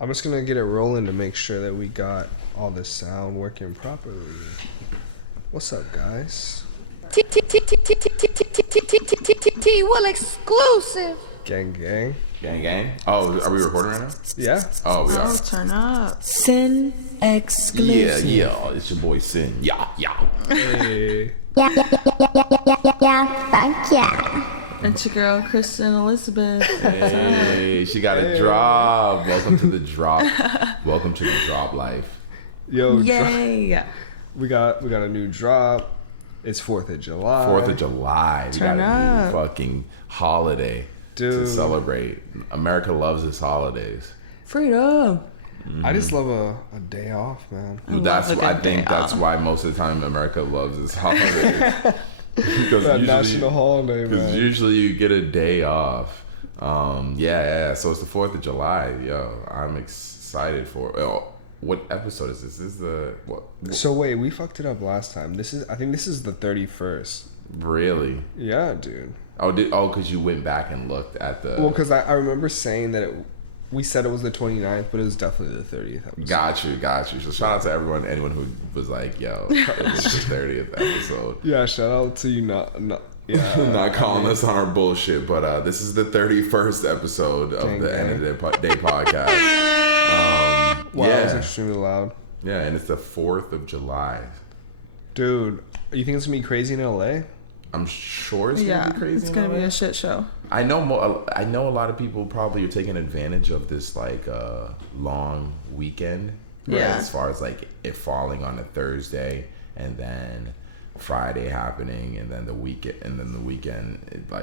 I'm just gonna get it rolling to make sure that we got all the sound working properly. What's up, guys? T-Will exclusive. Gang, gang. Gang, gang. Oh, are we recording right now? Yeah. Oh, we are. Oh, turn up. Sin exclusive. Yeah. It's your boy Sin. Yeah. Hey. Yeah. Fuck yeah. It's your girl, Kristen Elizabeth. Hey, she got a drop. Welcome to the drop. Welcome to the drop life. Yo, Yay. we got a new drop. It's 4th of July. 4th of July. We Turn got a up. new fucking holiday to Dude. celebrate. America loves its holidays. Freedom. I just love a day off, man. I think that's why most of the time America loves its holidays. Because That national holiday, Because man. usually you get a day off. Yeah. So it's the 4th of July. Yo, I'm excited for. What episode is this? This is the what? So wait, we fucked it up last time. I think this is the 31st. Really? Yeah, dude. Because you went back and looked at the. Well, because I remember saying that we said it was the 29th, but it was definitely the 30th episode. Got you. So shout out to anyone who was like, yo, it's the 30th episode. Yeah, shout out to you not Not calling us on our bullshit, but this is the 31st episode of Gang, the gang. End of the Day podcast. Wow, that was Yeah. extremely loud. Yeah, and it's the 4th of July. Dude, you think it's gonna be crazy in LA? I'm sure it's gonna be crazy. It's going to be a shit show. I know a lot of people probably are taking advantage of this like long weekend. Right? Yeah. As far as like it falling on a Thursday and then Friday happening and then the weekend.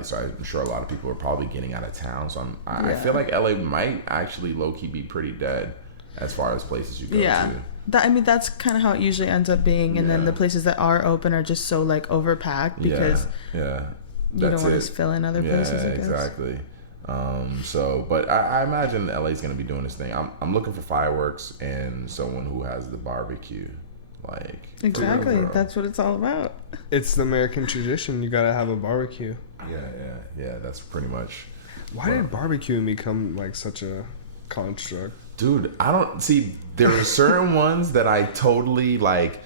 So I'm sure a lot of people are probably getting out of town. So I feel like LA might actually low key be pretty dead as far as places you go to. That's kind of how it usually ends up being. And then the places that are open are just so like overpacked because yeah. you don't want to fill in other places. I guess. Exactly. But I imagine LA's gonna be doing this thing. I'm looking for fireworks and someone who has the barbecue. Like Exactly. That's what it's all about. It's the American tradition. You gotta have a barbecue. Yeah. That's pretty much. Why did barbecuing become like such a construct? Dude, I don't see. There are certain ones that I totally like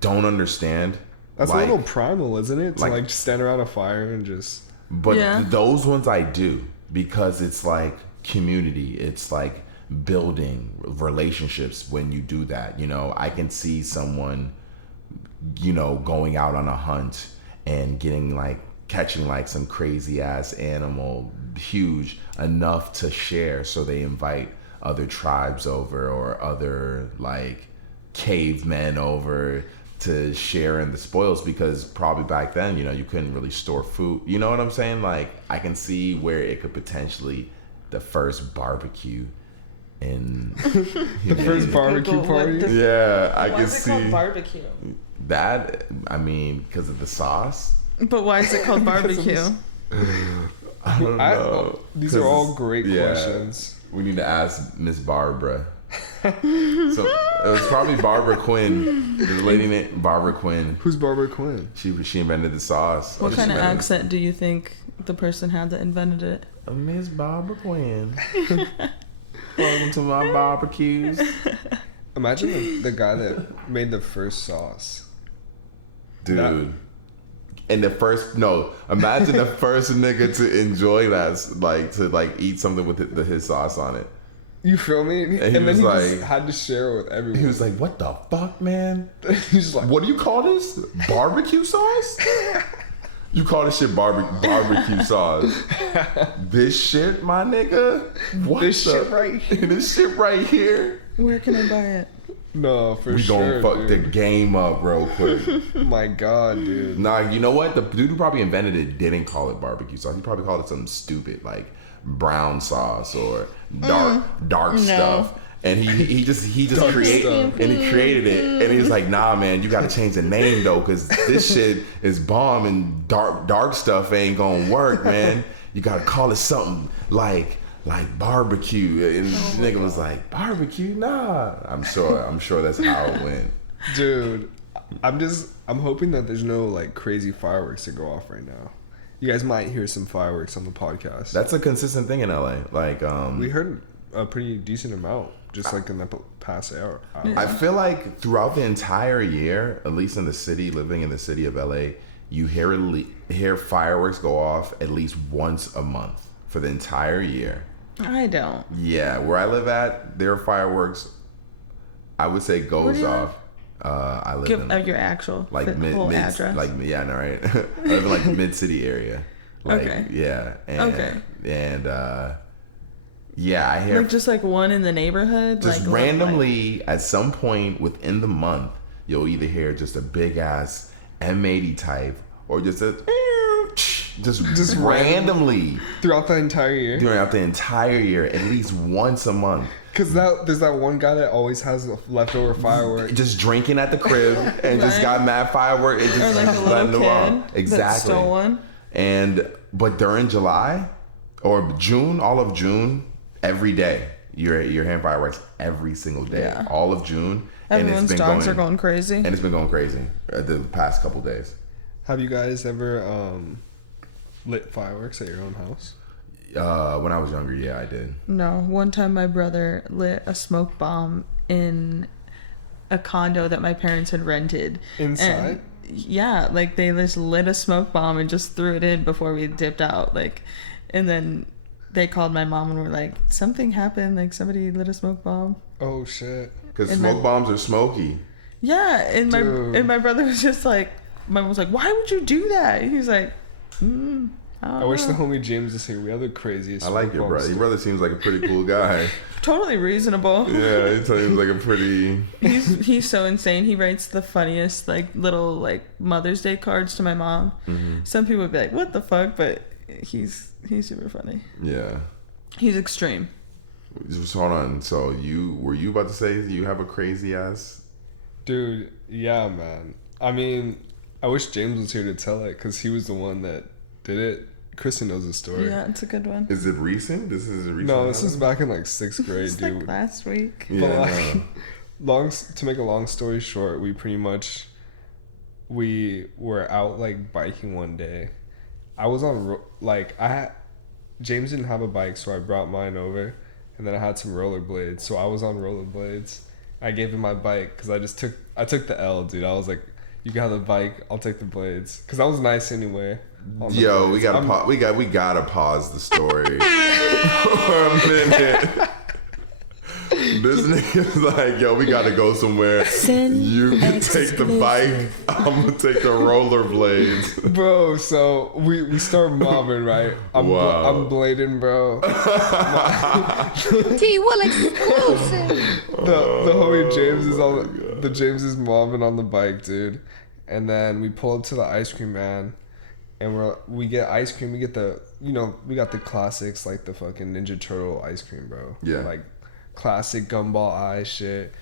don't understand. That's like, a little primal, isn't it? To like- like just stand around a fire and just. But Yeah. those ones I do because it's like community. It's like building relationships when you do that. You know, I can see someone, going out on a hunt and catching like some crazy ass animal, huge enough to share. So they invite other tribes over or other like cavemen over to share in the spoils, because probably back then, you couldn't really store food. You know what I'm saying? Like I can see where it could potentially the first barbecue in The first barbecue party? Yeah, I Why can is it see called barbecue? that. I mean, because of the sauce. But why is it called barbecue? I don't know. These are all great questions. We need to ask Miss Barbara. So it was probably Barbara Quinn. There's a lady named Barbara Quinn. Who's Barbara Quinn? She invented the sauce. What She kind of invented- accent do you think the person had that invented it? Miss Barbara Quinn. Welcome to my barbecues. Imagine the guy that made the first sauce. Dude. That- Imagine the first nigga to enjoy that, to eat something with his sauce on it. You feel me? And he then was he like- just had to share it with everyone. He was like, "What the fuck, man? He's like, What do you call this? Barbecue sauce? You call this shit barbecue sauce? This shit, my nigga? What This shit right here. This shit right here? Where can I buy it? No, for We sure. gonna fuck the dude. game up real quick. My God, dude. Nah, you know what? The dude who probably invented it didn't call it barbecue sauce. He probably called it something stupid like brown sauce or dark stuff. And he just created and he created it. And he was like, "Nah, man, you got to change the name though, because this shit is bomb and dark stuff ain't gonna work, man. You got to call it something like barbecue." And the nigga was like, "Barbecue? Nah." I'm sure that's how it went. Dude, I'm hoping that there's no like crazy fireworks to go off right now. You guys might hear some fireworks on the podcast. That's a consistent thing in LA. Like we heard a pretty decent amount, just like in the past hour. I feel like throughout the entire year, at least in the city, living in the city of LA, you hear fireworks go off at least once a month for the entire year. I don't. Yeah, where I live at, their fireworks, I would say, goes off. I live in your actual like whole mid address. like yeah, no, right. I live in like mid city area. Like, okay. Yeah. And, okay. And yeah, I hear like just like one in the neighborhood. Just like randomly at some point within the month, you'll either hear just a big ass M80 type or just a just randomly throughout the entire year, at least once a month. Because there's that one guy that always has a leftover firework. Just drinking at the crib and just got mad firework. It just or like a little kid exactly. that stole one. But during July or June, all of June, every day you're hearing fireworks every single day. Yeah. All of June. Everyone's dogs are going crazy. And it's been going crazy the past couple days. Have you guys ever lit fireworks at your own house? When I was younger, yeah, I did. No, one time my brother lit a smoke bomb in a condo that my parents had rented. Inside? Yeah, like they just lit a smoke bomb and just threw it in before we dipped out. Like, and then they called my mom and were like, something happened. Like somebody lit a smoke bomb. Oh shit! Because smoke bombs are smoky. Yeah, and my brother was just like, my mom was like, why would you do that? And he was like, I wish the homie James was here. We have the craziest. I like your brother. Your brother seems like a pretty cool guy. Totally reasonable. Yeah, he seems like a pretty. He's so insane. He writes the funniest like little like Mother's Day cards to my mom. Mm-hmm. Some people would be like, "What the fuck?" But he's super funny. Yeah. He's extreme. Just hold on. So were you about to say you have a crazy ass? Dude, yeah, man. I mean, I wish James was here to tell it because he was the one that did it. Kristen knows the story. Yeah, it's a good one. Is it recent? This is recent. No, this is back in like 6th grade, it's dude. like last week. Yeah. But to make a long story short, we were out like biking one day. I was on James didn't have a bike, so I brought mine over, and then I had some rollerblades. So I was on rollerblades. I gave him my bike because I took the L, dude. I was like, you can have the bike, I'll take the blades, because I was nice anyway. Yo, we gotta pause the story for a minute. This nigga's like, yo, we gotta go somewhere. You can take the bike, I'm gonna take the rollerblades. Bro, so we start mobbing, right? I'm blading, bro. T-Will exclusive. The homie James James is mobbing on the bike, dude. And then we pull up to the ice cream man, and we get ice cream. We get we got the classics like the fucking Ninja Turtle ice cream, bro. Yeah. Like classic gumball eye shit.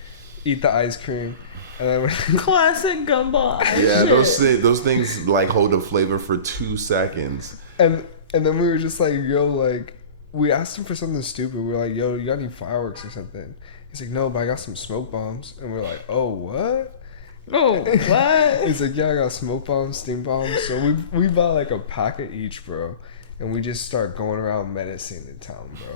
Eat the ice cream, and then classic gumball eye yeah, shit. those things like hold the flavor for 2 seconds. And then we were just like, yo, like we asked him for something stupid. We were like, yo, you got any fireworks or something? He's like, no, but I got some smoke bombs. And we're like, oh, what? Oh, what? He's like, yeah, I got smoke bombs, steam bombs. So we bought like a packet each, bro. And we just start going around menacing the town, bro.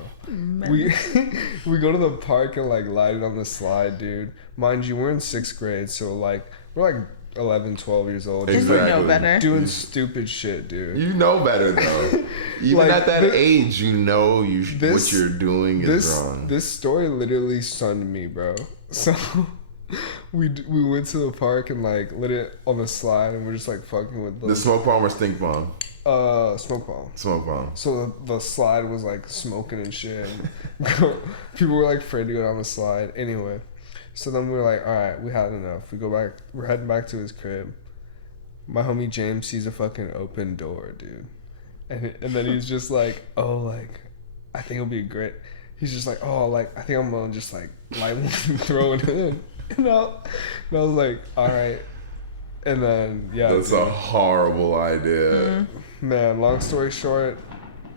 We go to the park and like light it on the slide, dude. Mind you, we're in 6th grade, so like we're like 11, 12 years old. Exactly. You know better. Doing stupid shit, dude. You know better though. Even like, at that age, you know what you're doing is wrong. This story literally stunned me, bro. So we went to the park and like lit it on the slide, and we're just like fucking with the smoke bomb or stink bomb. Smoke bomb. Smoke bomb. So the slide was like smoking and shit. And people were like afraid to go down the slide. Anyway, so then we were like, all right, we had enough. We go back. We're heading back to his crib. My homie James sees a fucking open door, dude. And then he's just like, oh, like, I think it'll be great. He's just like, oh, like, I think I'm gonna just like light one and throw it in. And I was like, all right. And then that's a horrible idea. Mm-hmm. Man, long story short,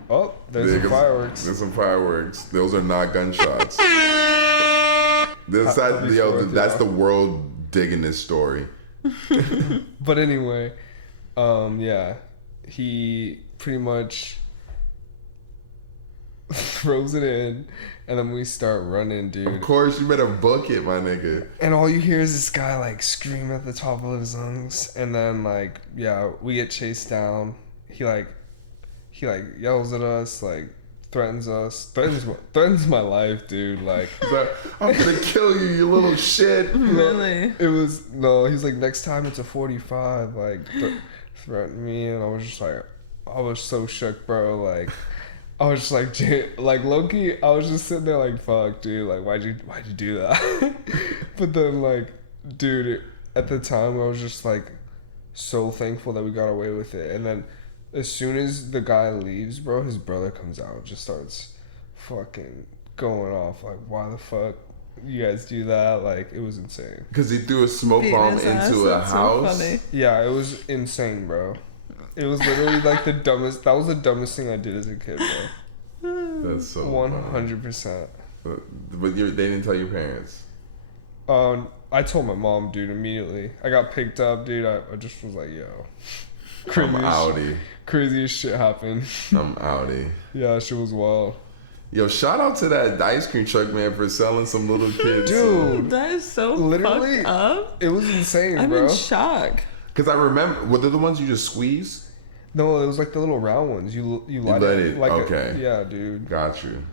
there's some fireworks. There's some fireworks. Those are not gunshots. That's the world digging this story. But anyway, yeah, he pretty much throws it in, and then we start running, dude. Of course, you better book it, my nigga. And all you hear is this guy like scream at the top of his lungs, and then like we get chased down. He yells at us, like threatens my life, dude. Like, I'm gonna kill you, you little shit. Really? He's like, next time it's a 45, like threatened me, and I was so shook, bro. Like, I was just like low-key, I was just sitting there like, fuck, dude, like why'd you do that? But then like, dude, at the time I was just like so thankful that we got away with it. And then as soon as the guy leaves, bro, his brother comes out and just starts fucking going off like, why the fuck you guys do that? Like, it was insane. Because he threw a smoke bomb into a house. So funny. Yeah, it was insane, bro. It was literally like that was the dumbest thing I did as a kid, bro. That's so 100%. But they didn't tell your parents? I told my mom, dude, immediately. I got picked up, dude. I just was like, yo. I'm outie. Craziest shit happened. I'm outie. Yeah, shit was wild. Yo, shout out to that ice cream truck, man, for selling some little kids. Dude. That is so Literally, fucked up. It was insane, I'm bro. in shock. Because I remember, were they the ones you just squeeze? No, it was like the little round ones. You light it. Like okay. Yeah, dude. Got you.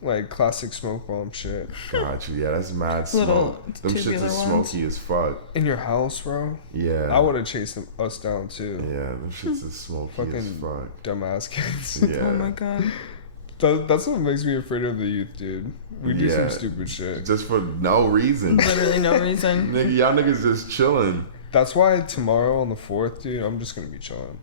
Like classic smoke bomb shit. Got you. Yeah, that's mad Little smoke. Them shits tubular is ones. smoky as fuck. In your house, bro? Yeah. I would have chased us down too. Yeah, them shits is smoky as Fucking fuck. dumbass kids. Yeah. Oh my god. That's what makes me afraid of the youth, dude. We do some stupid shit. Just for no reason. Literally no reason. Nigga, y'all niggas just chilling. That's why tomorrow on the 4th, dude, I'm just gonna be chilling.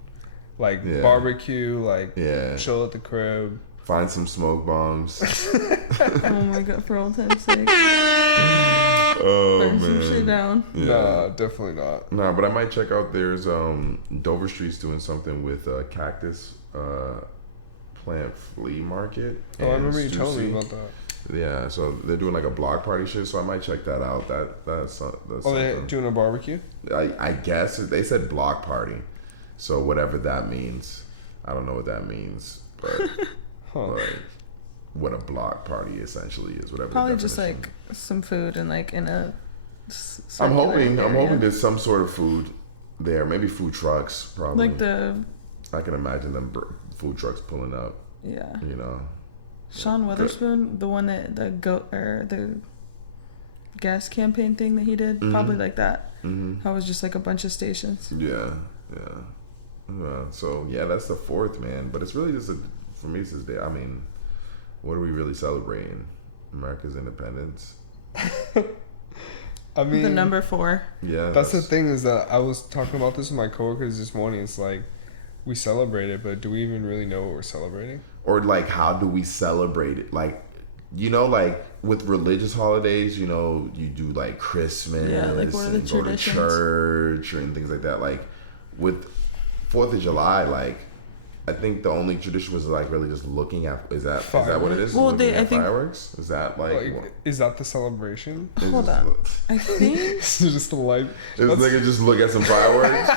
Like barbecue, like chill at the crib. Find some smoke bombs. Oh my god, for old time's sake. Oh, Burn man. some shit down. Yeah. Nah, definitely not. Nah, but I might check out. There's Dover Street's doing something with cactus plant flea market. Oh, I remember you telling me about that. Yeah, so they're doing like a block party shit. So I might check that out. That's Oh, they're doing a barbecue? I guess they said block party. So whatever that means, I don't know what that means, but like what a block party essentially is. Whatever. Probably just like some food and like in a. I'm hoping area. there's some sort of food there. Maybe food trucks. Probably. Like I can imagine them food trucks pulling up. Yeah. You know. Sean Witherspoon, the one that the gas campaign thing that he did, probably like that. Mm-hmm. How it was just like a bunch of stations. Yeah. So yeah, that's the 4th, man. But it's really just for me, it's this day. I mean, what are we really celebrating? America's independence. I mean, The number 4. Yeah. That's the thing, is that I was talking about this with my coworkers this morning. It's like, we celebrate it, but do we even really know what we're celebrating? Or like, how do we celebrate it? Like, you know, like with religious holidays, you know, you do like Christmas, like what are the and go to traditions? church and things like that. Like with 4th of July, like I think the only tradition was like really just looking at is that what it is? Well, Looking I at think fireworks. Is that like is that the celebration? Hold on. I think It's just a light. This nigga just look at some fireworks.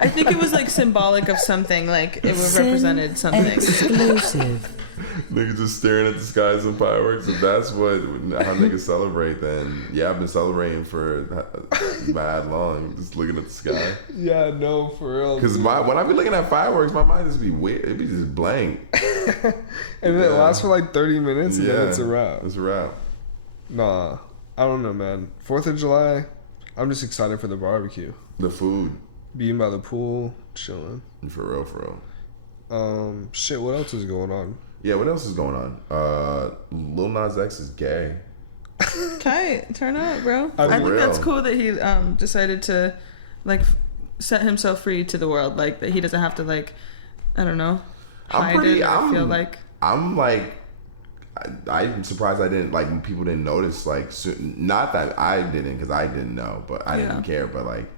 I think it was like symbolic of something. Like it represented something. Exclusive. Niggas just staring at the sky and some fireworks. If that's how niggas celebrate, then yeah, I've been celebrating for mad long, just looking at the sky. Yeah, no, for real. Because when I be looking at fireworks, my mind just be weird. It be just blank. And then it lasts for like 30 minutes, and then it's a wrap. It's a wrap. Nah, I don't know, man. 4th of July, I'm just excited for the barbecue. The food. Being by the pool, chilling. For real. Shit, what else is going on? Yeah, what else is going on? Lil Nas X is gay. Tight, turn up, bro. For I think that's real. cool that he decided to like set himself free to the world. Like that he doesn't have to like, I don't know, hide it. I feel like I'm surprised I didn't like people didn't notice. Like, not that I didn't, because I didn't know, but I didn't care. But like,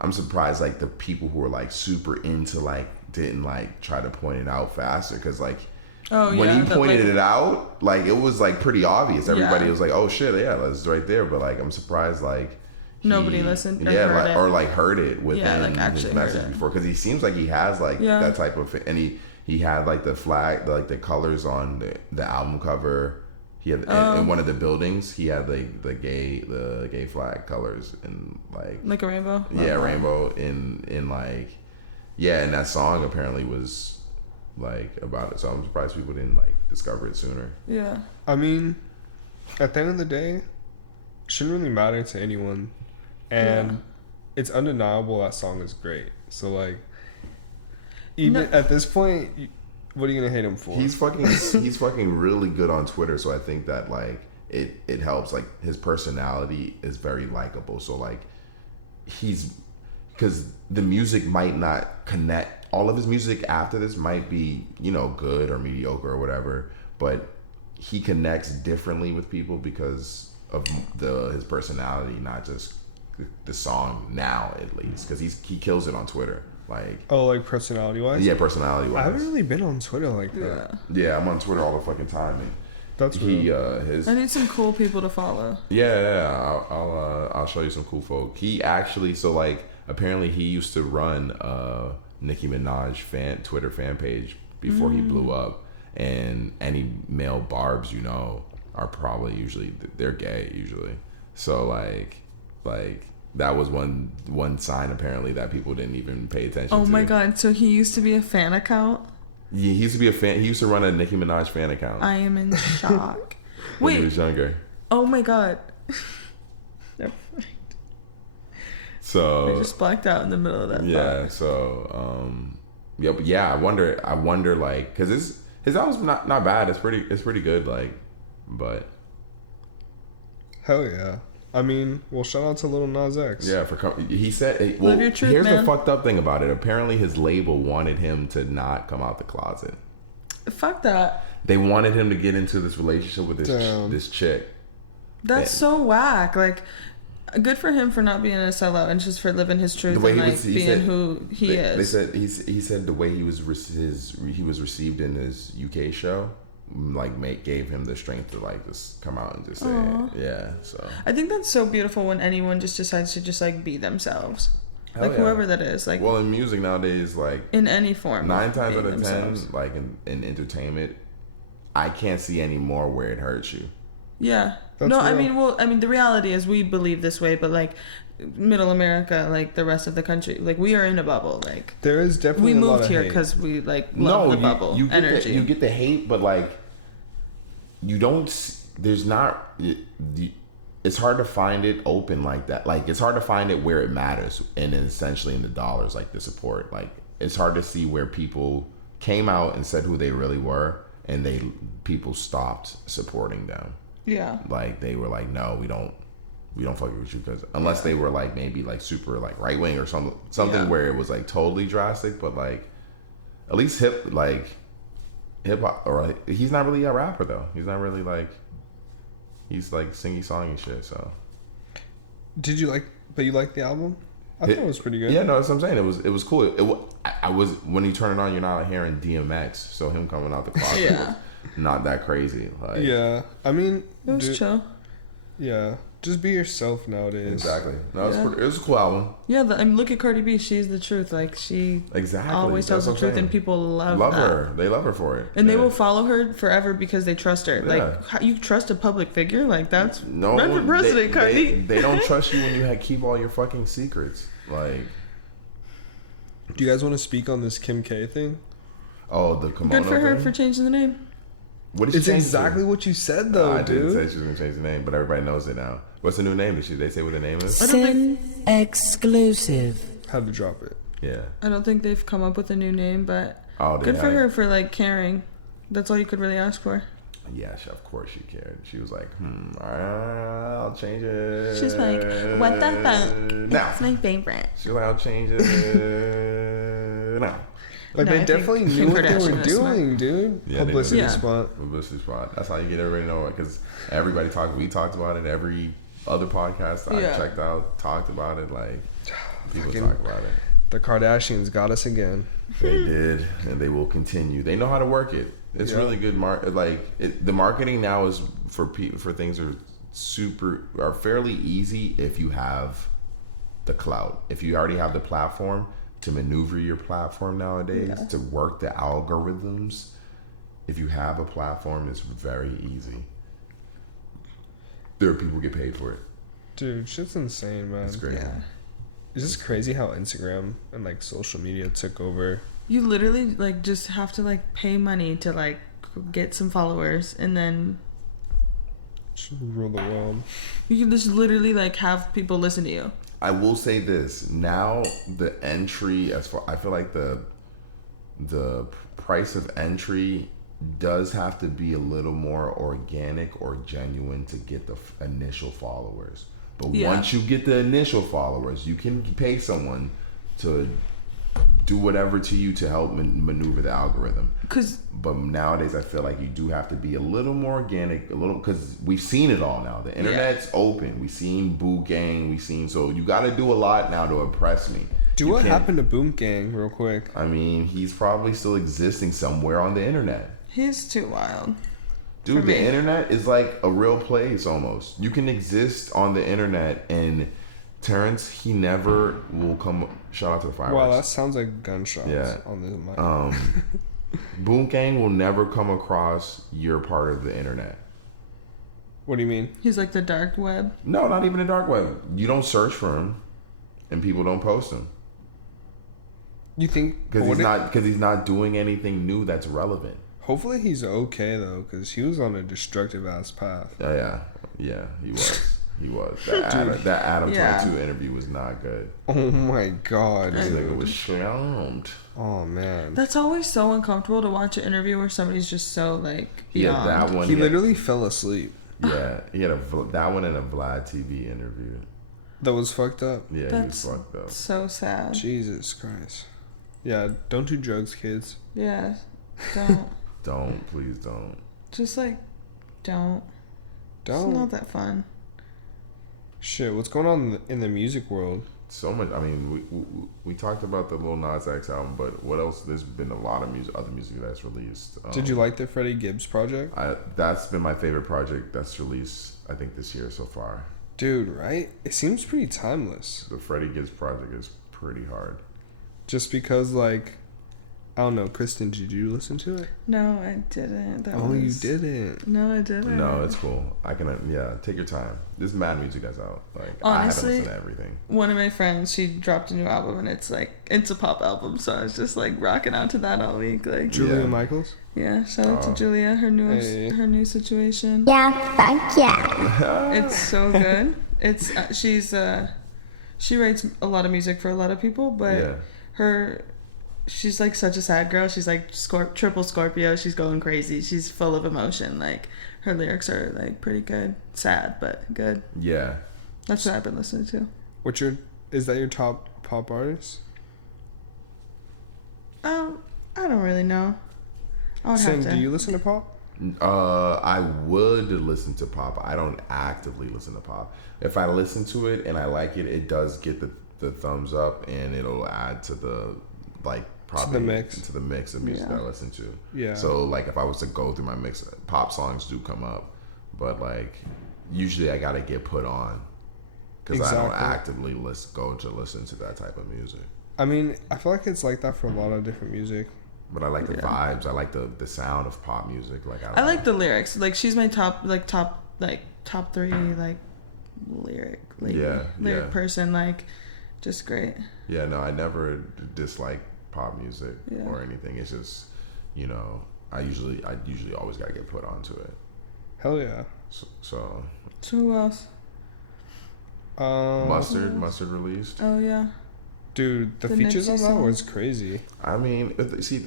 I'm surprised like the people who were like super into like didn't like try to point it out faster, because like. When he pointed it out, like it was like pretty obvious. Everybody was like, "Oh shit, yeah, that's right there." But like, I'm surprised like nobody listened. Or yeah, heard or like heard it within like his actually message before, because he seems like he has like that type of, and he He had like the flag, like the colors on the album cover. He had in one of the buildings. He had the gay flag colors and like a rainbow. Yeah, rainbow in like and that song apparently was like about it. So I'm surprised people didn't like discover it sooner. Yeah. I mean, at the end of the day, it shouldn't really matter to anyone, and it's undeniable that song is great. So like, even at this point, what are you gonna hate him for? He's fucking really good on Twitter. So I think that like it helps. Like his personality is very likable. So like because the music might not connect. All of his music after this might be, good or mediocre or whatever, but he connects differently with people because of his personality, not just the song now at least, because he kills it on Twitter. Like personality wise? Yeah, personality wise. I haven't really been on Twitter like that. Yeah, I'm on Twitter all the fucking time. And that's I need some cool people to follow. Yeah. I'll show you some cool folk. He actually, so like apparently he used to run Nicki Minaj Twitter fan page before he blew up, and any male barbs are probably usually they're gay usually. So like that was one sign apparently that people didn't even pay attention to. Oh my god, so he used to be a fan account? Yeah, he used to be a fan. He used to run a Nicki Minaj fan account. I am in shock. When Wait. he was younger. Oh my god. Never mind. So I just blacked out in the middle of that. Yeah. thought. So but yeah, I wonder like, because his album's not bad. It's pretty good. Like, but hell yeah. I mean, well, shout out to Lil Nas X. Yeah, he said. Well, Live your truth, here's man. the fucked up thing about it. Apparently, his label wanted him to not come out the closet. Fuck that. They wanted him to get into this relationship with Damn. this chick. That's so whack. Like, good for him for not being a sellout and just for living his truth and like being who he is. They said he said the way he was received in his UK show, like gave him the strength to like just come out and just say it. Yeah. So I think that's so beautiful when anyone just decides to just like be themselves. Hell like yeah. whoever that is. Like, well, in music nowadays, like in any form. 9 times out of themselves. 10, like in entertainment, I can't see any more where it hurts you. Yeah. That's no, real. I mean the reality is we believe this way, but like middle America, like the rest of the country, like we are in a bubble. Like there is definitely we a lot moved of here hate. because we like love the bubble you get energy. you get the hate, but like you don't. There's not. It's hard to find it open like that. Like it's hard to find it where it matters, and then essentially in the dollars, like the support. Like it's hard to see where people came out and said who they really were, and people stopped supporting them. Yeah. Like they were like, no, we don't fuck with you, because unless they were like maybe like super like right wing or something where it was like totally drastic, but like at least hip hop, or he's not really a rapper though. He's not really like, he's like singy songy shit. So Did you like? But you liked the album? I thought it was pretty good. Yeah, no, that's what I'm saying. It was cool. I was, when you turn it on, you're not hearing DMX, so him coming out the closet was not that crazy. Like, yeah, I mean, It was chill. Yeah, just be yourself nowadays. Exactly. No, it was a cool album. Yeah, I mean, look at Cardi B. She's the truth. Like she always tells the truth, and people love her. They love her for it, and they will follow her forever because they trust her. Yeah. Like how, you trust a public figure, like that's no run for president, Cardi. They don't trust you when you keep all your fucking secrets. Like, do you guys want to speak on this Kim K thing? Oh, the kimono Good for her thing? for changing the name. What did she It's change exactly to? what you said, though, I didn't dude. say she was gonna change the name, but everybody knows it now. What's the new name? Did they say what the name is? Sin exclusive. Had to drop it. Yeah. I don't think they've come up with a new name, but Oh, good for her for like caring. That's all you could really ask for. Yeah, of course she cared. She was like, all right, I'll change it. She's like, what the fuck? No. It's my favorite. She was like, I'll change it. No. Like, No, they I definitely think knew Kim what they Kardashian were is doing, dude. Yeah, they Publicity knew. spot. Publicity spot. That's how you get everybody to know it, because everybody we talked about it. Every other podcast I checked out talked about it. Like, people talk about it. The Kardashians got us again. They did, and they will continue. They know how to work it. It's really good. The marketing now is for things are fairly easy if you have the clout. If you already have the platform, to maneuver your platform nowadays, to work the algorithms. If you have a platform, it's very easy. There are people who get paid for it. Dude, shit's insane, man. It's great. Yeah. It's just crazy how Instagram and like social media took over. You literally like just have to like pay money to like get some followers, and then Just rule the world. you can just literally like have people listen to you. I will say this. Now the entry, as far I feel like the price of entry does have to be a little more organic or genuine to get the initial followers. But once you get the initial followers, you can pay someone to do whatever to you to help maneuver the algorithm. But nowadays, I feel like you do have to be a little more organic, because we've seen it all now. The internet's open. We've seen Boo Gang. So you got to do a lot now to impress me. What happened to Boom Gang, real quick? I mean, he's probably still existing somewhere on the internet. He's too wild. Dude, the internet is like a real place almost. You can exist on the internet, and Terrence, he never will come. Shout out to the fireworks. Wow, that sounds like gunshots on the mic. Boom Gang will never come across your part of the internet. What do you mean? He's like the dark web. No, not even the dark web. You don't search for him, and people don't post him. You think because he's not doing anything new that's relevant. Hopefully he's okay though, because he was on a destructive ass path. Yeah, he was. He was. That Adam 22 interview was not good. Oh my god, This dude. nigga was slammed. Oh man. That's always so uncomfortable to watch an interview where somebody's just so like beyond. Yeah, that one. He literally fell asleep. Yeah, he had that one in a Vlad TV interview. That was fucked up. Yeah, That's he was fucked up. so sad. Jesus Christ. Yeah, don't do drugs, kids. Yeah, don't. Please don't. Just like, don't. It's not that fun. Shit, what's going on in the music world? So much. I mean, we talked about the Lil Nas X album, but what else? There's been a lot of other music that's released. Did you like the Freddie Gibbs project? That's been my favorite project that's released, I think, this year so far. Dude, right? It seems pretty timeless. The Freddie Gibbs project is pretty hard. Just because, like, I don't know, Kristen, did you listen to it? No, I didn't. You didn't? No, I didn't. No, it's cool. I can, take your time. There's mad music that's out. Like, Honestly, I haven't listened to everything. One of my friends, she dropped a new album, and it's a pop album, so I was just like rocking out to that all week. Like Julia Michaels? Yeah, shout out to Julia, her new situation. Yeah, fuck yeah. It's so good. It's she writes a lot of music for a lot of people, but she's like such a sad girl. She's like triple Scorpio. She's going crazy. She's full of emotion. Like her lyrics are like pretty good. Sad, but good. Yeah. That's what I've been listening to. Is that your top pop artist? I don't really know. Sam, do you listen to pop? I would listen to pop. I don't actively listen to pop. If I listen to it and I like it, it does get the thumbs up, and it'll add to the probably into the mix of music that I listen to. Yeah. So like if I was to go through my mix, pop songs do come up, but like usually I gotta get put on because I don't actively go to listen to that type of music. I mean, I feel like it's like that for a lot of different music. But I like the vibes. I like the sound of pop music. Like I like the lyrics. Like she's my top three lyric person. Like just great. Yeah, no, I never dislike pop music or anything. It's just, I usually always gotta get put onto it. Hell yeah. So who else? Mustard released. Oh yeah. Dude, the features on that was crazy. I mean, see,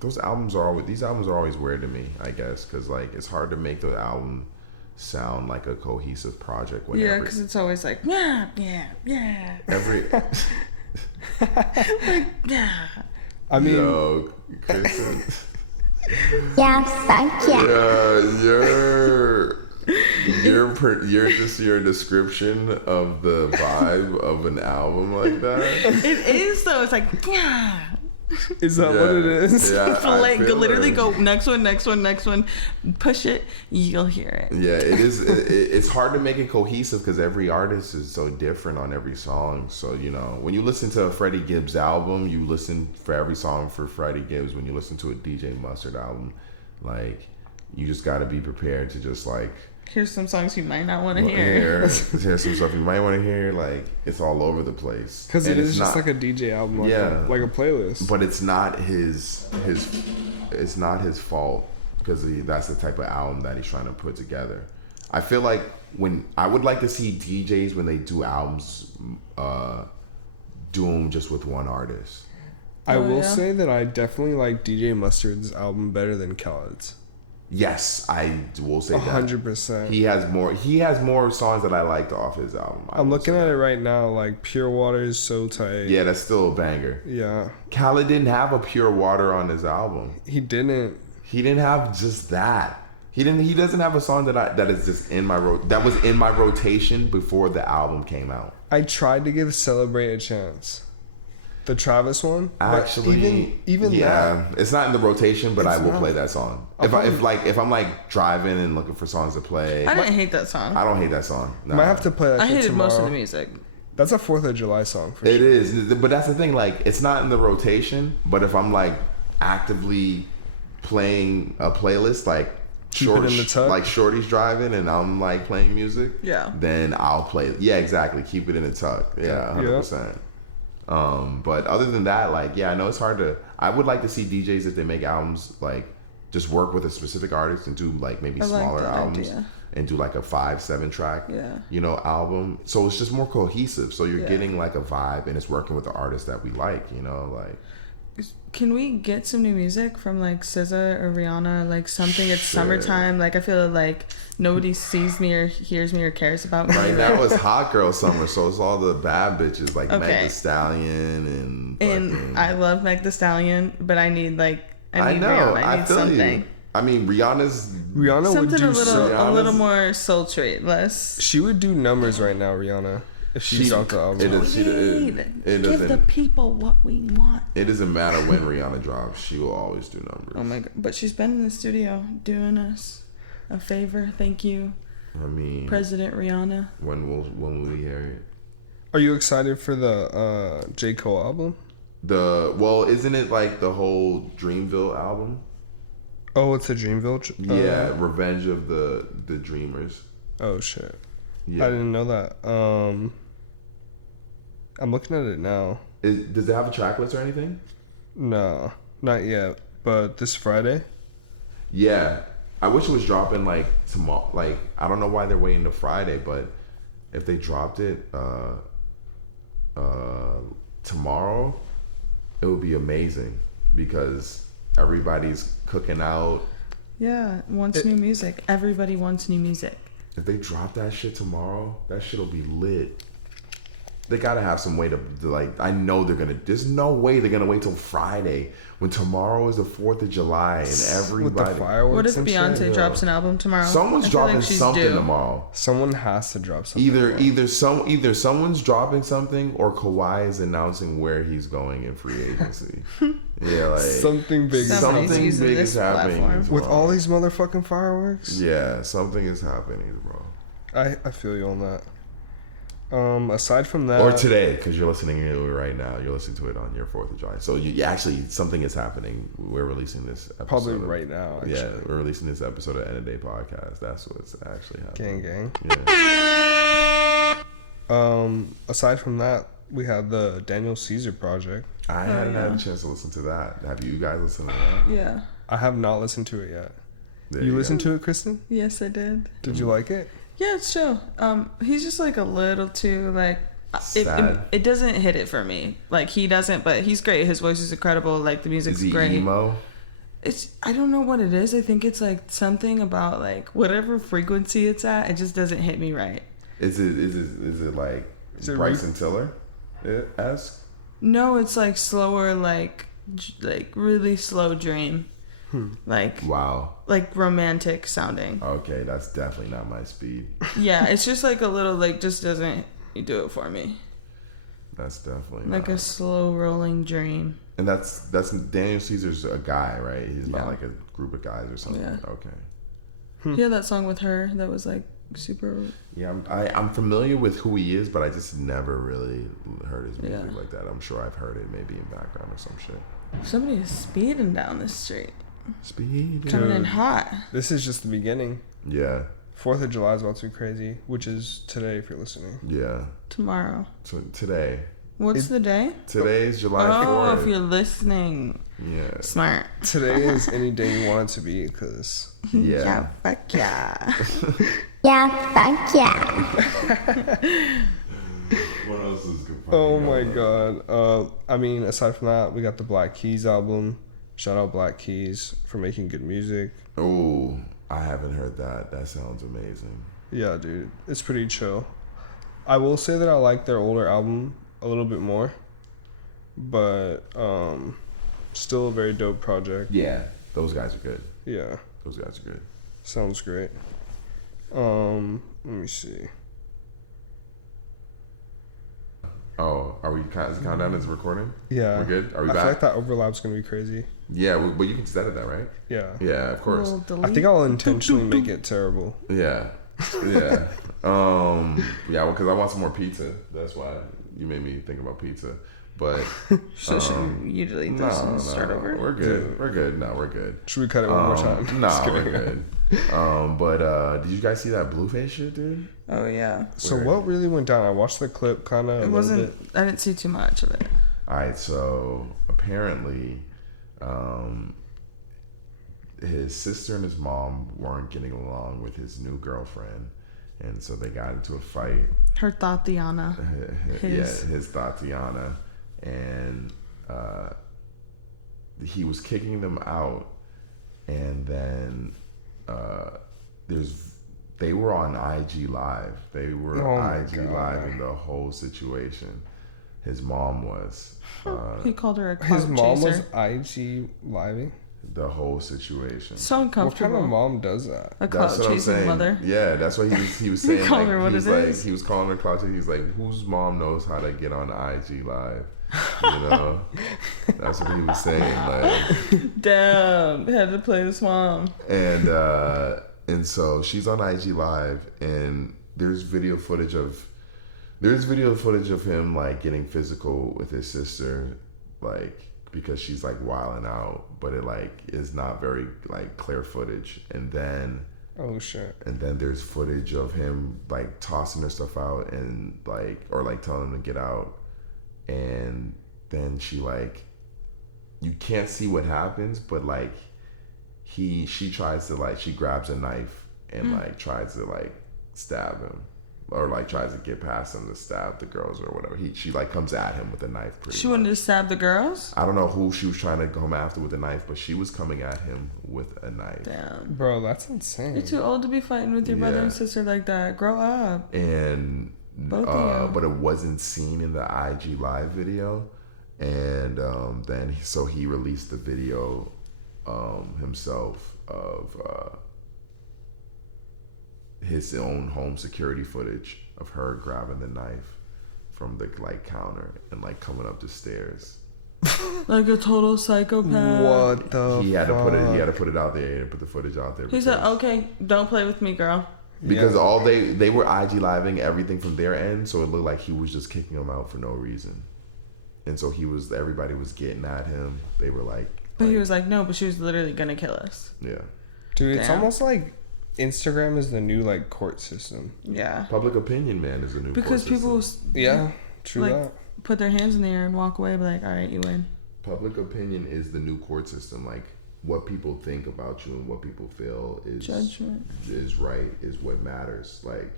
these albums are always weird to me, I guess, because like it's hard to make the album sound like a cohesive project. Yeah, because it's always like yeah. Every I mean, yo, Kristen. Yeah, fuck yeah. Your description of the vibe of an album like that. It is though. It's like Is that what it is? Yeah, Like literally go next one, push it, you'll hear it. Yeah, it is. It's hard to make it cohesive because every artist is so different on every song. So when you listen to a Freddie Gibbs album, you listen for every song for Freddie Gibbs. When you listen to a DJ Mustard album, like you just got to be prepared to just like. Here's some songs you might not want to hear. Here's some stuff you might want to hear. Like it's all over the place because it is just like a DJ album, like a playlist. But it's not his. It's not his fault because that's the type of album that he's trying to put together. I feel like when I would like to see DJs when they do albums, do them just with one artist. I will say that I definitely like DJ Mustard's album better than Khaled's. Yes, I will say 100%. He has more songs that I liked off his album. I'm looking at it right now. Like Pure Water is so tight. Yeah, that's still a banger. Yeah. Khaled didn't have a Pure Water on his album. He didn't. He didn't have just that. He doesn't have a song that is just that was in my rotation before the album came out. I tried to give Celebrate a chance. The Travis one, actually, even yeah, that, it's not in the rotation, but I will play that song. If I'm like driving and looking for songs to play. I didn't hate that song. I don't hate that song. No. Might have to play that. I hated tomorrow. most of the music. That's a 4th of July song for sure. It is, but that's the thing. Like, it's not in the rotation. But if I'm like actively playing a playlist, like like Shorty's driving and I'm like playing music, then I'll play. Yeah, exactly. Keep it in the tuck. Yeah, 100%. But other than that, like, I know it's hard to. I would like to see DJs if they make albums like just work with a specific artist and do like maybe smaller albums and do like a 5-7 track, album. So it's just more cohesive. So you're getting like a vibe and it's working with the artist that we like, like. Can we get some new music from like SZA or Rihanna? Like something. It's summertime. Like I feel like nobody sees me or hears me or cares about me. Right now it's hot girl summer, so it's all the bad bitches like Meg Thee Stallion and I love Meg Thee Stallion, but I need Rihanna. I need something. You. I mean, Rihanna something would do a little more sultry, less. She would do numbers right now, Rihanna. If she dropped the album. Give the people what we want. It doesn't matter when Rihanna drops. She will always do numbers. Oh my god. But she's been in the studio doing us a favor. Thank you. I mean, President Rihanna. When will we hear it? Are you excited for the J. Cole album? Isn't it like the whole Dreamville album? Oh, it's a Dreamville? Yeah, Revenge of the Dreamers. Oh shit. Yeah. I didn't know that. I'm looking at it now. Does it have a track list or anything? No, not yet. But this Friday? Yeah. I wish it was dropping like tomorrow. Like, I don't know why they're waiting to Friday, but if they dropped it tomorrow, it would be amazing because everybody's cooking out. Yeah, wants new music. Everybody wants new music. If they drop that shit tomorrow, that shit'll be lit. They gotta have some way to like. I know there's no way they're gonna wait till Friday when tomorrow is the 4th of July and everybody. With the fireworks. What if Beyonce drops an album tomorrow? Someone's dropping something tomorrow. Someone has to drop something. Either someone's dropping something or Kawhi is announcing where he's going in free agency. Yeah, like something big. Something big is happening with all these motherfucking fireworks. Yeah, something is happening, bro. I feel you on that. Aside from that, or today, because you're listening to it right now, you're listening to it on your 4th of July. So you actually, something is happening. We're releasing this episode probably right now. Actually. Yeah, we're releasing this episode of EOD Podcast. That's what's actually happening. Gang. Yeah. Aside from that, we had the Daniel Caesar project. I hadn't had a chance to listen to that. Have you guys listened to that? Yeah. I have not listened to it yet. There you listened to it, Kristen? Yes, I did. Did you like it? Yeah, it's chill. He's just like a little too like it doesn't hit it for me. Like he doesn't, but he's great. His voice is incredible. Like the music's is he great. Emo? I don't know what it is. I think it's like something about like whatever frequency it's at. It just doesn't hit me right. Is it like Bryson Tiller esque? No, it's like slower, like really slow dream. Like wow, like romantic sounding. Okay, that's definitely not my speed. Yeah, it's just like a little like just doesn't do it for me. That's definitely like a slow rolling dream. And that's Daniel Caesar's a guy, right? He's not like a group of guys or something. Yeah. Okay. He had that song with her that was like super. Yeah, I'm familiar with who he is, but I just never really heard his music like that. I'm sure I've heard it maybe in background or some shit. Somebody is speeding down the street. Speed. Coming in hot. This is just the beginning. Yeah. 4th of July is about to be crazy, which is today if you're listening. Yeah. Tomorrow. So today. What's the day? Today is July 4th. Oh, if you're listening. Yeah. Smart. Today is any day you want it to be, because... Yeah. Fuck yeah. Yeah, fuck yeah. What else is good? Oh my god. I mean, aside from that, we got the Black Keys album. Shout out Black Keys for making good music. Oh, I haven't heard that. That sounds amazing. Yeah, dude. It's pretty chill. I will say that I like their older album a little bit more. But, still a very dope project. Yeah. Those guys are good. Yeah. Those guys are good. Sounds great. Let me see. Oh, are we countdown is recording? Yeah. We're good? Are we I back? feel like that overlap's gonna be crazy. Yeah, but you can just edit that, right? Yeah. Yeah, of course. I think I'll intentionally make it terrible. Yeah. Yeah. Yeah, well, because I want some more pizza. That's why you made me think about pizza. But So should we usually eat this and start over? We're good. We're good. No, we're good. Should we cut it one more time? No, Just we're kidding. good. But did you guys see that Blueface shit, dude? Oh yeah. So what really went down? I watched the clip kind of. It wasn't. I didn't see too much of it. All right, so apparently, his sister and his mom weren't getting along with his new girlfriend, and so they got into a fight. Her Tatiana. His Tatiana, and he was kicking them out, and then they were on IG Live. They were IG Live in the whole situation. His mom was. He called her a clout His mom chaser. was IG living. The whole situation. So What uncomfortable. kind of mom does that? A clout That's what I'm chasing saying. mother. Yeah, that's what he was saying. Calling Like, her what he was it like, is. he was calling her clout chaser. He's like, whose mom knows how to get on IG Live? You know, that's what he was saying. Like, Damn, had to play this mom. and so she's on IG Live, and there's video footage of him like getting physical with his sister, like because she's like wilding out, but it like is not very like clear footage. And then Oh shit. and then there's footage of him like tossing her stuff out and like or like telling him to get out, and then she like you can't see what happens, but like she tries to like she grabs a knife and like tries to like stab him, or like tries to get past him to stab the girls or whatever. She like comes at him with a knife. She wanted to stab the girls? I don't know who she was trying to come after with a knife, but she was coming at him with a knife. Damn. Bro, that's insane. You're too old to be fighting with your brother Yeah. and sister like that. Grow up. And Both of you. but it wasn't seen in the IG Live video, and then he released the video himself of his own home security footage of her grabbing the knife from the like counter and like coming up the stairs. Like a total psychopath. What the He had fuck? to put it out there. He had to put the footage out there. He said, because- okay, don't play with me, girl. Because Yeah. all they were IG living everything from their end, so it looked like he was just kicking them out for no reason. And so everybody was getting at him. They were like, But he was like, no, but she was literally gonna kill us. yeah. Dude, it's Damn. almost like Instagram is the new like court system. Yeah. Public opinion, man, is a new Because court people system. Yeah, true like that. put their hands in the air and walk away, be like, all right, you win. Public opinion is the new court system. Like what people think about you and what people feel is Judgment. is right is what matters. Like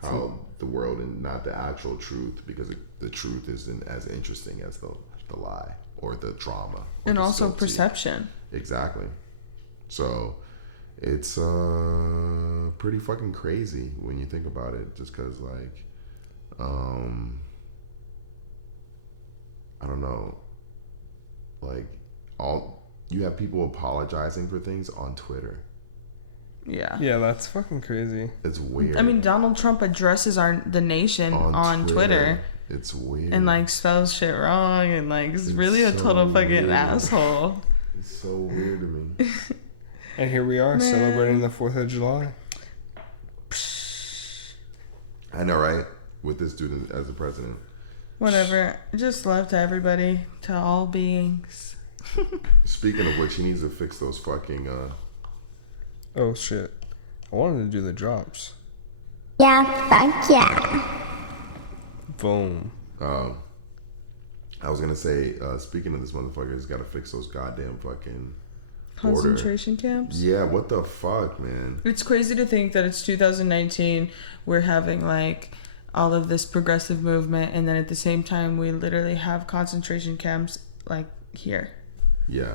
how the world and not the actual truth, because the truth isn't as interesting as the lie or the drama. Or And the also stilty. perception. Exactly. So it's pretty fucking crazy when you think about it, just because like I don't know, like you have people apologizing for things on Twitter. Yeah. Yeah, that's fucking crazy. It's weird. I mean, Donald Trump addresses the nation on Twitter. It's weird. And like spells shit wrong and like is really a total fucking asshole. It's so weird to me. And here we are celebrating the 4th of July. I know, right? With this dude as the president. Whatever. Just love to everybody, to all beings. Speaking of which, he needs to fix those fucking. Oh shit! I wanted to do the drops. Yeah, fuck yeah. Boom. I was gonna say, speaking of this motherfucker, he's got to fix those goddamn fucking Concentration camps? Yeah, what the fuck, man? It's crazy to think that it's 2019. We're having like all of this progressive movement, and then at the same time, we literally have concentration camps like here. Yeah.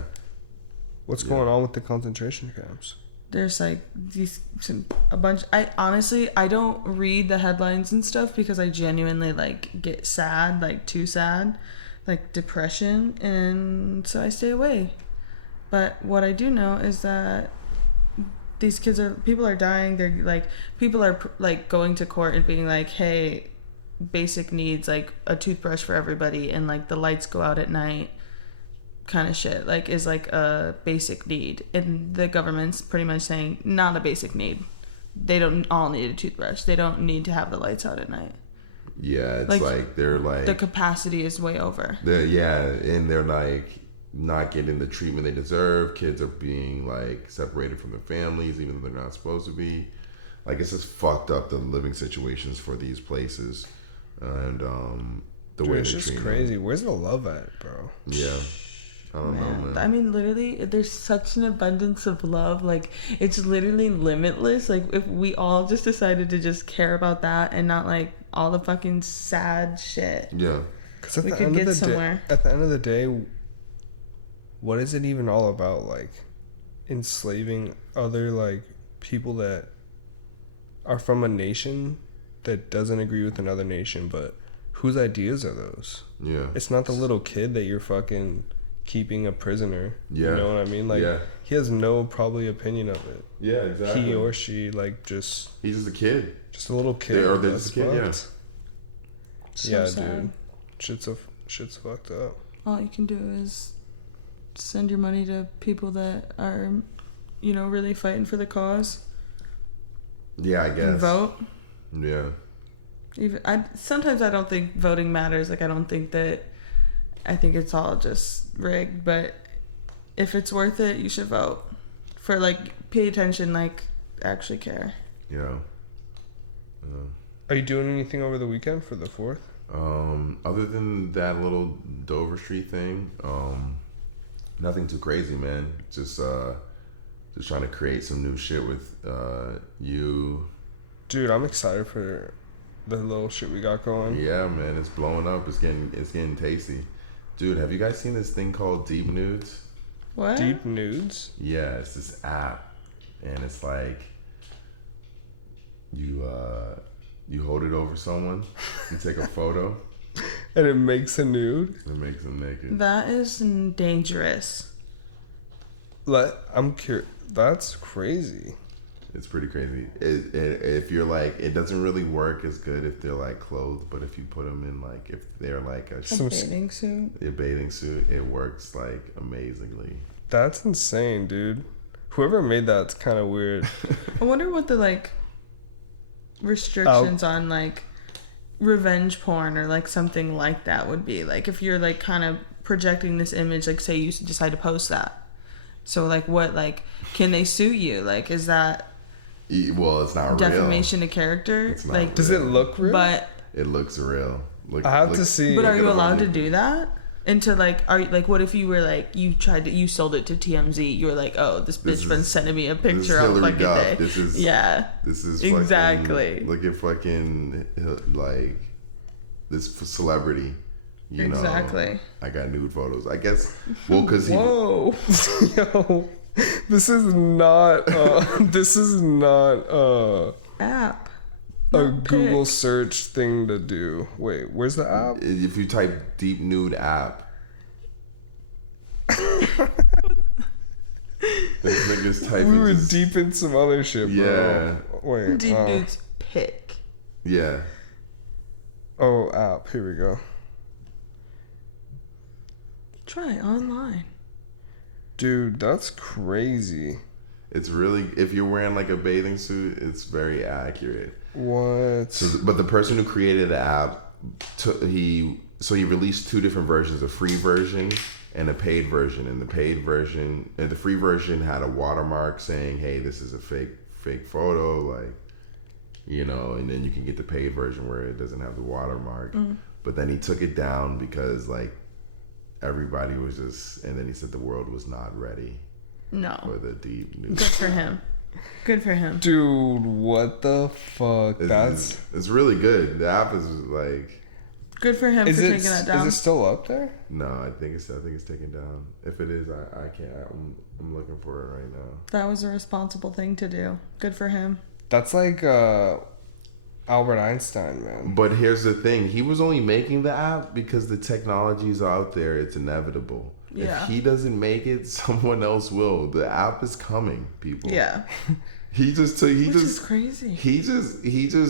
What's going on with the concentration camps? There's like a bunch. I don't read the headlines and stuff because I genuinely like get sad, like too sad, like depression, and so I stay away. But what I do know is that these people are dying. They're like, people are like going to court and being like, hey, basic needs, like a toothbrush for everybody, and like the lights go out at night kind of shit, like is like a basic need. And the government's pretty much saying not a basic need. They don't all need a toothbrush. They don't need to have the lights out at night. Yeah, it's like they're like, the capacity is way over. And they're like not getting the treatment they deserve. Kids are being like separated from their families even though they're not supposed to be. Like, it's just fucked up, the living situations for these places, and the way it's just crazy them. Where's the love at, bro? Yeah, I don't know, man. I mean, literally, there's such an abundance of love. Like, it's literally limitless. Like, if we all just decided to just care about that and not like all the fucking sad shit. Yeah, because we could get somewhere. At the end of the day, what is it even all about? Like, enslaving other like people that are from a nation that doesn't agree with another nation, but whose ideas are those? Yeah, it's not the little kid that you're fucking keeping a prisoner. Yeah, you know what I mean? Like, he has no probably opinion of it. Yeah, exactly. He or she, like, just he's just a kid, just a little kid. Or they're just a kid. Yeah. So sad. Dude, shit's fucked up. All you can do is send your money to people that are, you know, really fighting for the cause. Yeah, I guess. And vote. Yeah. Sometimes I don't think voting matters. Like, I think it's all just rigged. But if it's worth it, you should vote. For, like, pay attention, like, actually care. Yeah. Are you doing anything over the weekend for the 4th? Other than that little Dover Street thing, nothing too crazy, man. Just trying to create some new shit with you. Dude, I'm excited for the little shit we got going. Yeah, man, it's blowing up. It's getting tasty. Dude, have you guys seen this thing called Deep Nudes? What? Deep Nudes? Yeah, it's this app, and it's like you hold it over someone, you take a photo, and it makes a nude. It makes them naked. That is dangerous. I'm curious. That's crazy. It's pretty crazy. If you're like, it doesn't really work as good if they're like clothed, but if you put them in like, if they're like a bathing suit, it works like amazingly. That's insane, dude. Whoever made that's kind of weird. I wonder what the like restrictions on like revenge porn or like something like that would be. Like, if you're like kind of projecting this image, like say you decide to post that. So like, what, like, can they sue you? Like, is that? Well, it's not defamation real. Of character. It's not like, real. Does it look real? But it looks real. I have to see. But are you allowed to do that? And to like, what if you were like, you sold it to TMZ? You were like, oh, this bitch been sending me a picture all fucking day. This is exactly. Fucking, look at fucking like this celebrity. You know, I got nude photos. I guess. Well, because whoa, yo, this is not app. A Google search thing to do. Wait, where's the app? If you type Deep Nude app. This nigga's typing. We were deep in some other shit, bro. Yeah. Wait. Deep Nude's pic. Yeah. Oh, app. Here we go. Try online. Dude, that's crazy. It's really, if you're wearing like a bathing suit, it's very accurate. What? But the person who created the app, he released 2 different versions, a free version and a paid version. And the free version had a watermark saying, "Hey, this is a fake photo," like, you know. And then you can get the paid version where it doesn't have the watermark. But then he took it down because like everybody was just, and then he said the world was not ready. No. For the deep news. Good for him. Good for him. Dude, what the fuck? It's really good. The app is like. Good for him for taking that down. Is it still up there? No, I think it's taken down. If it is, I can't. I'm looking for it right now. That was a responsible thing to do. Good for him. That's like Albert Einstein, man. But here's the thing: he was only making the app because the technology is out there. It's inevitable. Yeah. If he doesn't make it, someone else will. The app is coming, people. Yeah. Which is crazy. He just He took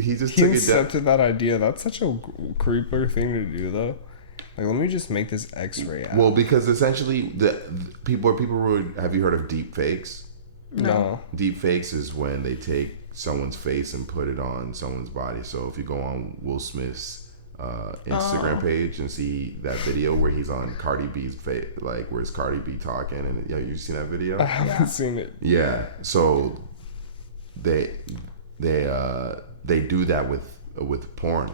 it down. accepted that idea. That's such a creeper thing to do, though. Like, let me just make this X-ray app. Well, because essentially, the people would. Have you heard of deep fakes? No. Deep fakes is when they take someone's face and put it on someone's body. So if you go on Will Smith's Instagram page and see that video where he's on Cardi B's face, like where's Cardi B talking, and you seen that video? I haven't seen it. Yeah. So they do that with porn.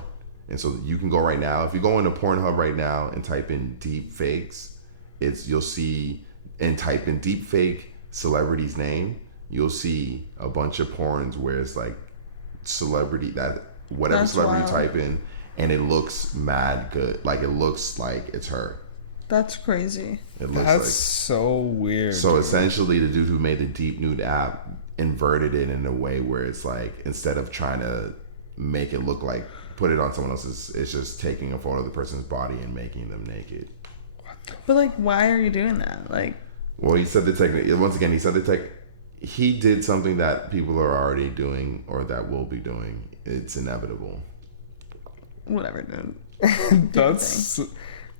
And so you can go right now, if you go into Pornhub right now and type in deep fakes, you'll see, and type in deep fake celebrity's name, you'll see a bunch of porns where it's like celebrity, that whatever That's celebrity wild. you type in, and it looks mad good. Like it looks like it's her. That's crazy. It looks That's like so weird. so essentially the dude who made the deep nude app inverted it in a way where it's like, instead of trying to make it look like put it on someone else's, it's just taking a photo of the person's body and making them naked. But like, why are you doing that? Like, Well, he said he did something that people are already doing or that will be doing. It's inevitable. whatever, dude. That's,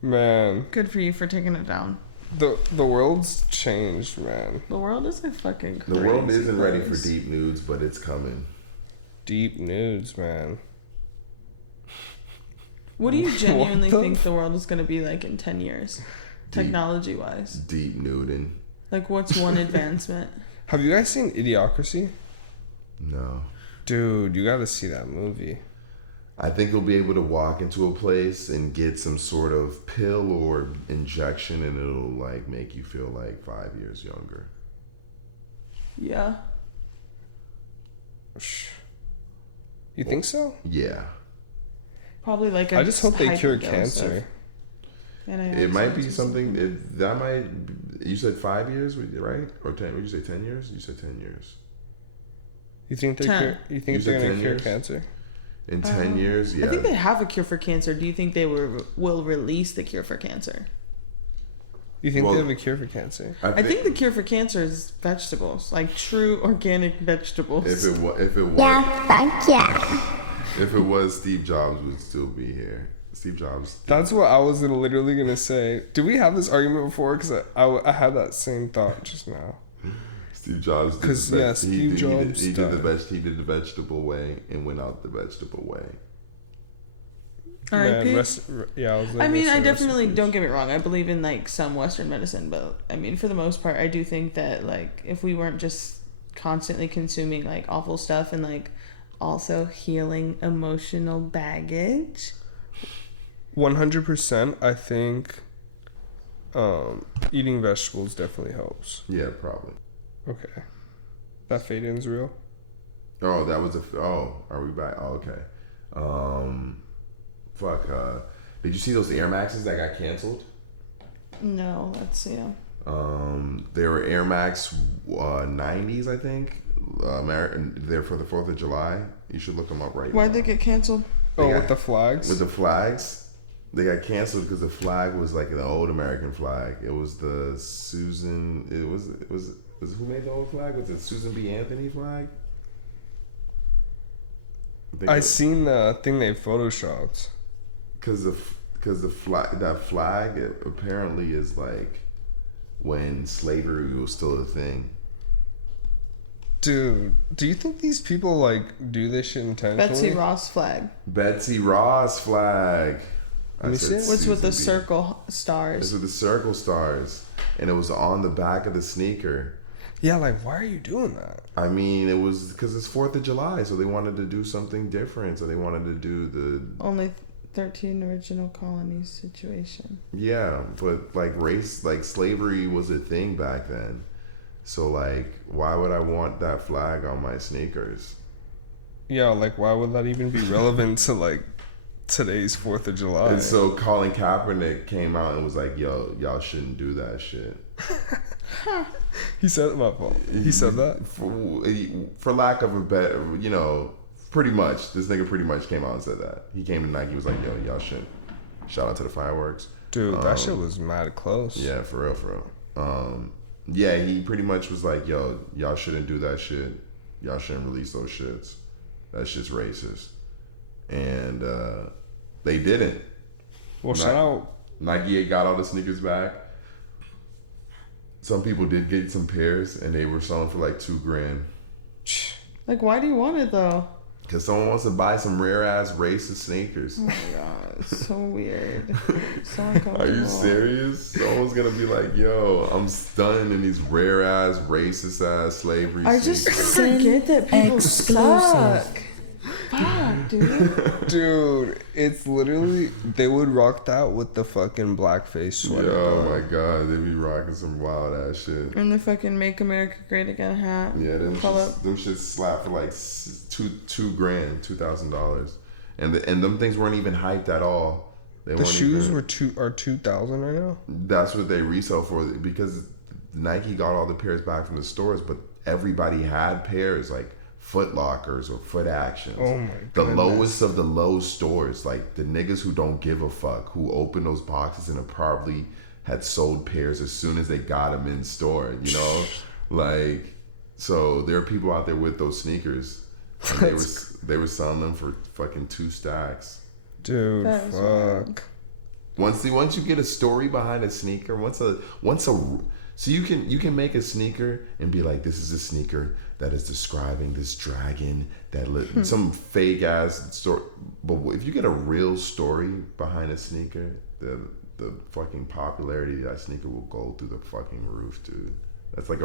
man. Good for you for taking it down. The world's changed, man. The world is a fucking crazy The world isn't ready for place. deep nudes, but it's coming. Deep nudes, man. What do you genuinely What the think the world is going to be like in 10 years, technology-wise? Deep nuding. Like, what's one advancement? Have you guys seen Idiocracy? No. Dude, you gotta see that movie. I think you'll be able to walk into a place and get some sort of pill or injection, and it'll like make you feel like 5 years younger. Yeah. You think so? Yeah. Probably like a I just hope they cure hyperdose cancer. of It might be something that might. You said 5 years, right? Or 10? Would you say 10 years? You said 10 years. You think they 10. cure? You think You they're said gonna 10 cure years? cancer? In 10 years, yeah. I think they have a cure for cancer. Do you think they will release the cure for cancer? You think Well, they have a cure for cancer? I think the cure for cancer is vegetables, like true organic vegetables. if it was Yeah, fuck yeah. if it was, Steve Jobs would still be here. Steve Jobs. That's what I was literally gonna say. Did we have this argument before? Because I had that same thought just now. Steve Jobs. 'Cause, yeah, Steve Jobs He did died. he did the vegetable way and went out the vegetable way. R.I.P. Man, I was. I mean, I rest in definitely peace. don't get me wrong. I believe in like some Western medicine, but I mean, for the most part, I do think that like if we weren't just constantly consuming like awful stuff and like also healing emotional baggage. 100%. I think eating vegetables definitely helps. Yeah, probably. Okay, that fade in's real. Oh, that was are we back? Oh, okay. Did you see those Air Maxes that got canceled? No, let's see. They were Air Max 90s, I think. They're for the 4th of July. You should look them up right now. Why'd they get canceled? With the flags. With the flags, they got canceled because the flag was like an old American flag. It was the Susan. It was who made the old flag? Was it Susan B. Anthony flag? I seen the thing they photoshopped. Because that flag apparently is like when slavery was still a thing. Dude, do you think these people like do this shit intentionally? Betsy Ross flag. Betsy Ross flag. Let me see it. What's with the circle stars? It's with the circle stars, and it was on the back of the sneaker. Yeah, like why are you doing that? I mean, it was because it's 4th of July, so they wanted to do something different. So they wanted to do the only 13 original colonies situation. Yeah, but like slavery was a thing back then. So like, why would I want that flag on my sneakers? Yeah, like why would that even be relevant to like today's 4th of July? And so Colin Kaepernick came out and was like, "Yo, y'all shouldn't do that shit." He said my fault. He said that for lack of a better, pretty much. This nigga pretty much came out and said that. He came to Nike. He was like, "Yo, y'all shouldn't." Shout out to the fireworks, dude. That shit was mad close. Yeah, for real. Yeah, he pretty much was like, "Yo, y'all shouldn't do that shit. Y'all shouldn't release those shits. That shit's racist." And they didn't. Well, shout out. Nike got all the sneakers back. Some people did get some pairs, and they were selling for like $2,000. Like, why do you want it though? Because someone wants to buy some rare ass racist sneakers. Oh my god, it's so weird. So uncomfortable. Are you serious? Someone's gonna be like, "Yo, I'm stunned in these rare ass racist ass slavery I just sneakers." forget that people suck. Fuck, dude. Dude, it's literally they would rock that with the fucking blackface sweater. Oh my god, they be rocking some wild ass shit. And the fucking "Make America Great Again" hat. Yeah, them shits slap for like $2,000, $2,000, and them things weren't even hyped at all. The shoes are 2,000 right now. That's what they resell for, because Nike got all the pairs back from the stores, but everybody had pairs like Foot Lockers or Foot Actions. Oh my god. The lowest of the low stores, like the niggas who don't give a fuck, who open those boxes and have probably had sold pairs as soon as they got them in store, like, so there are people out there with those sneakers, and they were selling them for fucking 2 stacks. Dude, fuck. Once you get a story behind a sneaker, so you can make a sneaker and be like, this is a sneaker that is describing this dragon some fake ass story. But if you get a real story behind a sneaker, the fucking popularity of that sneaker will go through the fucking roof, dude. That's like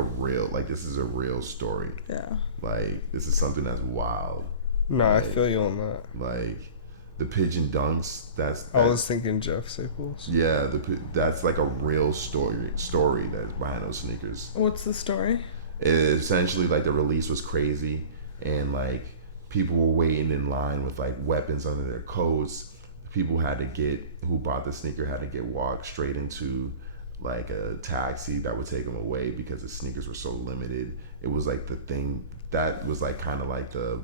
this is a real story. Yeah. Like, this is something that's wild. No, I feel you on that. Like, the pigeon dunks. I was thinking Jeff Staples. Yeah, that's like a real story that's behind those sneakers. What's the story? Essentially, like, the release was crazy, and like people were waiting in line with like weapons under their coats. People who bought the sneaker had to walk straight into like a taxi that would take them away because the sneakers were so limited. It was like the thing that was like kind of like the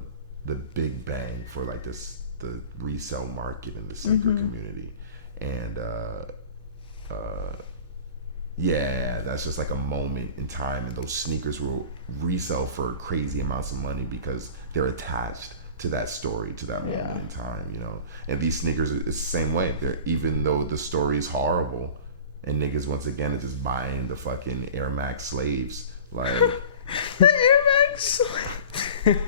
big bang for like the resale market in the sneaker community. And yeah, that's just like a moment in time, and those sneakers will resell for crazy amounts of money because they're attached to that story, to that moment in time, And these sneakers, it's the same way. Even though the story is horrible, and niggas once again are just buying the fucking Air Max slaves, like the Air Max slaves.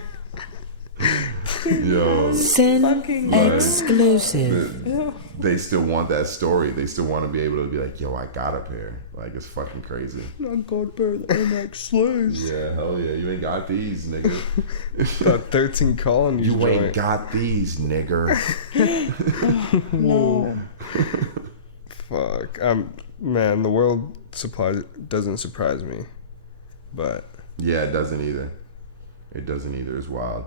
Yo, Sin exclusive. They still want that story. They still want to be able to be like, yo, I got a pair. Like, it's fucking crazy. I got a pair of the Air Max slaves. Yeah, hell yeah. You ain't got these, nigga. Got 13 colonies. You ain't got these, nigger. No. Fuck. Man, the world supply doesn't surprise me. But yeah, it doesn't either. It's wild.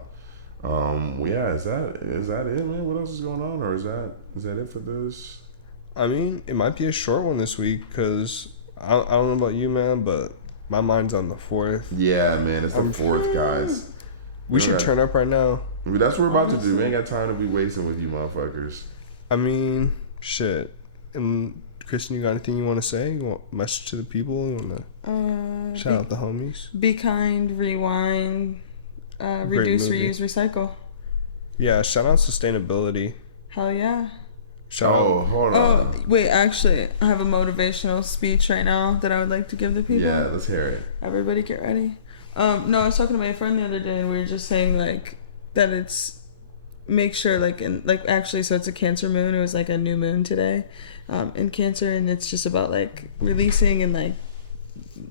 Yeah, is that it, man? What else is going on, or is that it for this? I mean, it might be a short one this week because I don't know about you, man, but my mind's on the 4th. Yeah, man, it's the 4th, guys. We should turn up right now. That's what we're about to do. We ain't got time to be wasting with you motherfuckers. I mean, shit. And Kristen, you got anything you want to say? You want a message to the people? You want to shout out the homies? Be kind, rewind, reduce, reuse, recycle. Yeah, shout out sustainability. Hell yeah. Shout out. Hold Oh, on. wait, actually, I have a motivational speech right now that I would like to give the people. Yeah, let's hear it. Everybody get ready. No, I was talking to my friend the other day, and we were just saying, like, that it's, make sure, like, actually, so it's a Cancer moon. It was, like, a new moon today in Cancer, and it's just about, like, releasing and, like,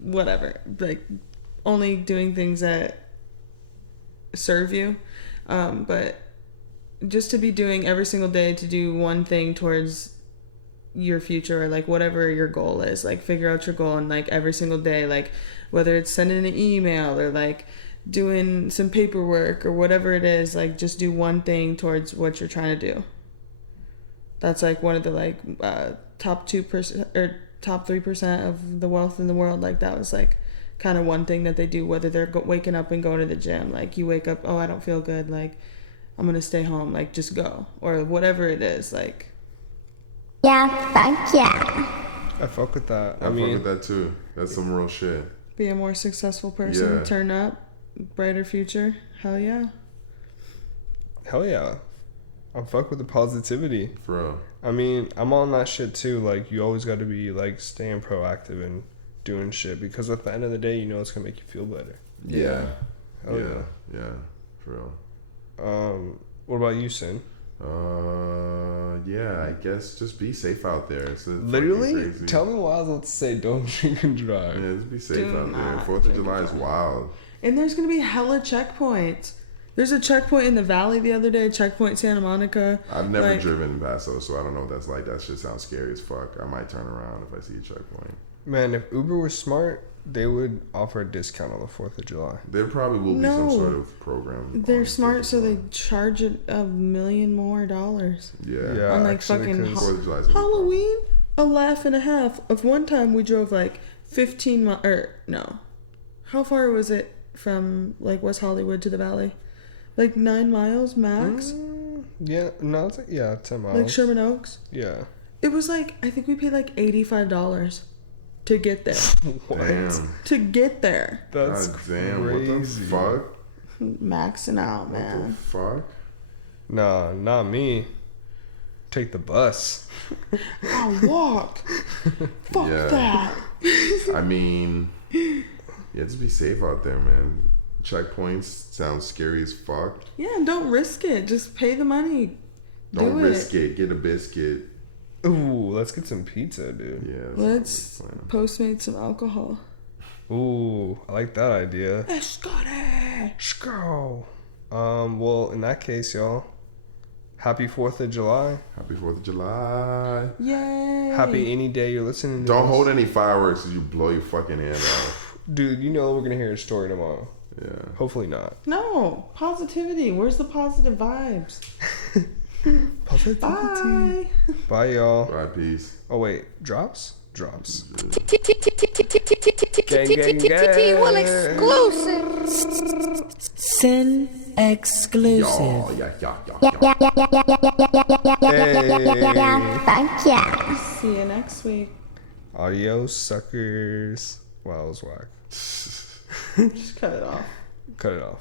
whatever. Like, only doing things that serve you. But just to be doing every single day to do one thing towards your future, or like whatever your goal is, like figure out your goal, and like every single day, like whether it's sending an email or like doing some paperwork or whatever it is, like just do one thing towards what you're trying to do. That's like one of the like top 2% or top 3% of the wealth in the world. Like that was like kind of one thing that they do, whether they're waking up and going to the gym. Like you wake up, oh, I don't feel good, like I'm gonna stay home, like just go, or whatever it is. Like, Yeah, fuck yeah. I fuck with that. I mean, fuck with that too. That's some real shit. Be a more successful person, Yeah. turn up, brighter future. Hell yeah. Hell yeah. I'm fuck with the positivity. For real. I mean, I'm on that shit too. Like, you always got to be like staying proactive and doing shit, because at the end of the day, you know it's gonna make you feel better. Yeah. Hell Yeah. Yeah. For real. What about you, Sin? Yeah, I guess just be safe out there. It's Literally, crazy. tell me what I was about to say. Don't drink and drive. Yeah, just be safe Do out there. not 4th of drink July and is drive. wild. And there's gonna be hella checkpoints. There's a checkpoint in the valley the other day, checkpoint Santa Monica. I've never like, driven past those, so I don't know what that's like. That shit sounds scary as fuck. I might turn around if I see a checkpoint. Man, if Uber was smart, they would offer a discount on the 4th of July. There probably will be some No. sort of program. They're on smart, so 4th they of charge it $1 million more. July. Yeah. Yeah, On, like, actually, fucking 'cause- 4th of July is gonna be Halloween, a laugh and a half. Of one time we drove like 15 miles, or no, how far was it from like West Hollywood to the valley? Like 9 miles max. Yeah, no, it's like, yeah, 10 miles. Like Sherman Oaks. Yeah. It was like, I think we paid like $85 to get there. What? Damn. To get there. That's God damn, crazy. what the fuck? Maxing out, What the man. fuck? Nah, not me. Take the bus. I walk. Fuck Yeah. that. I mean, yeah, just be safe out there, man. Checkpoints sound scary as fuck. Yeah, and don't risk it. Just pay the money. Don't Do risk it. Get a biscuit. Ooh, let's get some pizza, dude. Yeah. that's Let's what I'm Postmate some alcohol. Ooh, I like that idea. Let's go there. Let's go. Well, in that case, y'all, happy 4th of July. Happy 4th of July. Yay. Happy any day you're listening to Don't this. hold any fireworks as you blow your fucking hand off. Dude, you know we're going to hear a story tomorrow. Yeah. Hopefully not. No. Positivity. Where's the positive vibes? Positivity. Bye. Bye, y'all. All right, peace. Oh, wait. Drops? Drops. T-Will exclusive. Sin exclusive. Oh, yeah. Yeah, fuck yeah. See you next week. Adios, suckers. Wow, that was whack. Just cut it off. Cut it off.